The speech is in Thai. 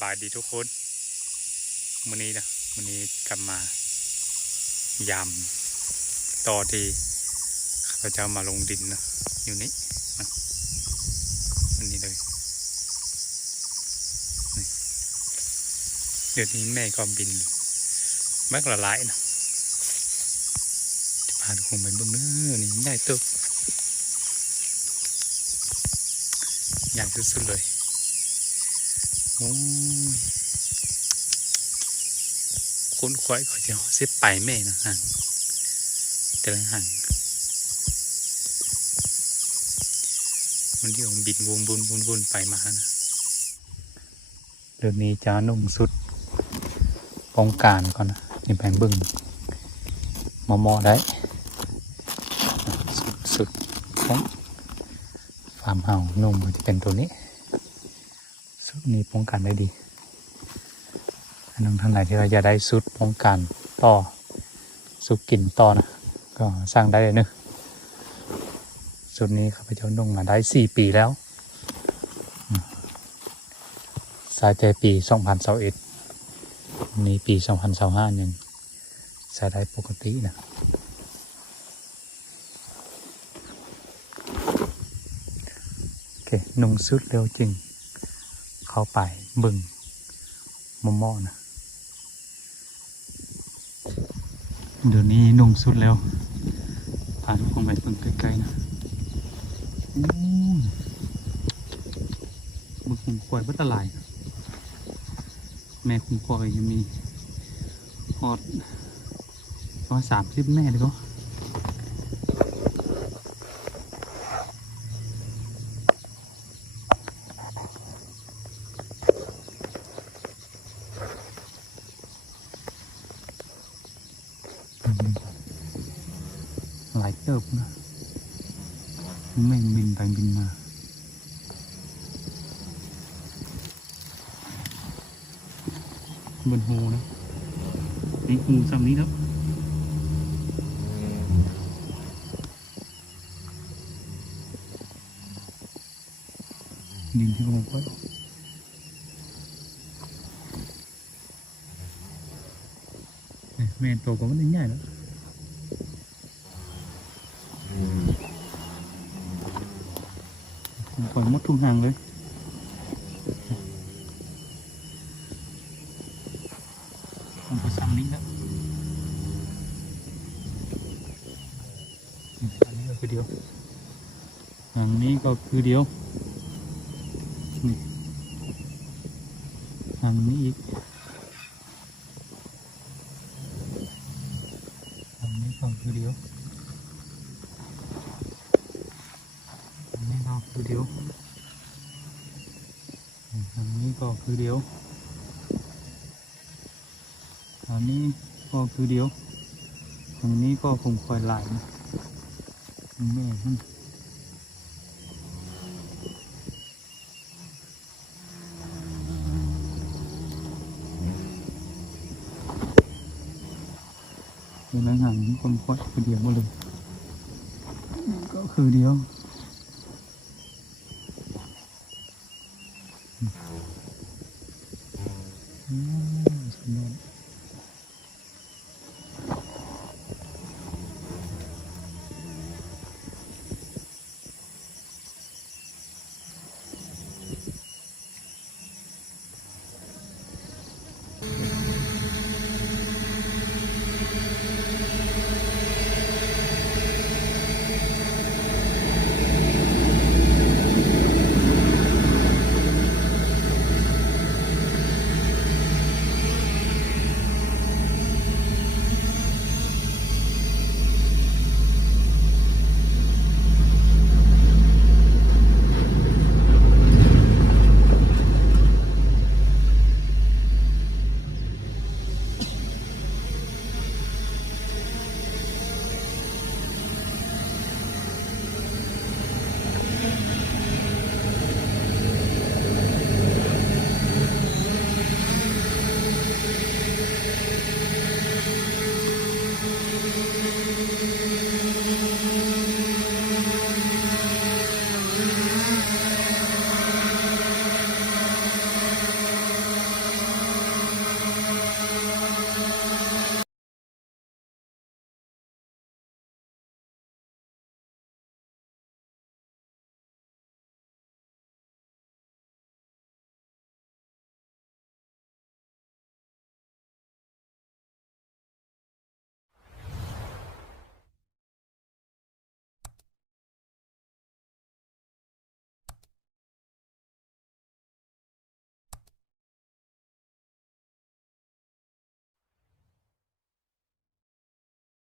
บายดีทุกคนมื้อนี้นะมื้อนี้กลับมายำต่อที่ข้าพเจ้ามาลงดินนะอยู่นี่นะอันนี้เลยเดี๋ยวนี้แม่ก็บินแมกละลายนะจะพาทุกคนไปเบิ่งเนื้อนี่ใหญ่ตึกใหญ่สุดๆเลย คุ้นควายก็จะเสียไปแม่นะห่างแต่ละห่างมันที่ผมบินวนวนวนวนไปมานะเดี๋ยวนี้จะนุ่งสุดป้องการก่อนนะนี่แผงบึ้งมอมอได้สุดสุดของฟาร์มเฮานุ่งมันจะเป็นตัวนี้ นี้ป้องกันได้ดีอันนั้นท่านไหนที่เราจะได้สุดป้องกันต่อสุดกินต่อนะก็สร้างได้เลยนอะสุดนี้ข้าพเจ้านุ่งมาได้สี่ปีแล้ว สายใจปีสองพันสาเอ็ดนี้ปีสองพันสห้ายังใช้ได้ปกตินะโอเคนุ่งสุดเร็วจริง เข้าไปบึงมอมอนะเดี๋ยวนี้นุ่งสุดแล้วพาทุกคนไปเบิ่งใกล้ๆนะอู้มึงคุมควายวัตะลาย แม่คุมควายยังมีฮอดร้อยสามสิบแม่เลยก็ หลายเติบนะแม่งบินไปบินมาบนหูนะนี่หูซ้ำนี้แล้วดินที่กำลังไปแม่โตกว่ามันได้ง่ายแล้วผมปล่อยมดทุกหางเลยผมไปซ้ำนี้แล้ว อืมอันนี้ก็คือเดียวหางนี้ก็คือเดียวนี่หางนี้อีกหางนี้ก็คือเดียว อันนี้ก็ คือเดียวอืมอันนี้ก็คือเดียวอันนี้ก็คือเดียวอันนี้ก็คงคอยไหลนะแม่มันเป็นลังคนคอยคือเดียวหมดเลยก็คือเดียว